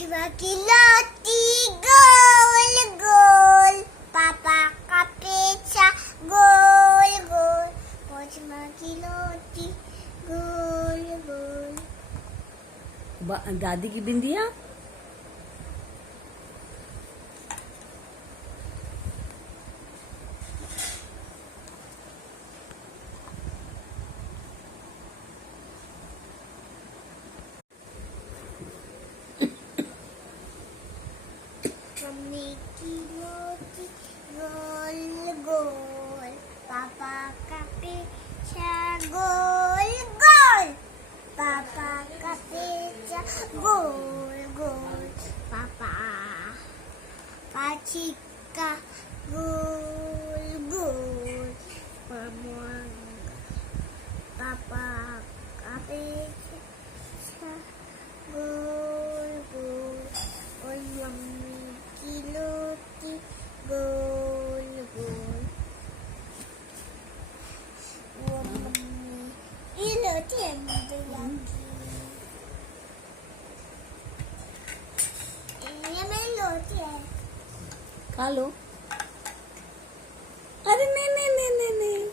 की लौटी गोल गोल, पापा का पीछा गोल गोल, पोचमा की लौटी गोल गोल। दादी की बिंदिया मम्मी की लौटी गोल गोल, पापा का पीछा गोल गोल, पापा का पीछा गोल गोल, पापा पाची का गोल गोल, पापा का पीछा गोल गोल, और मम्मी की लौटी गोल गोल। वो मम्मी की लौटी है मुझे ये मेरी लौटी है। खा लो। अरे नहीं नहीं नहीं नहीं नहीं।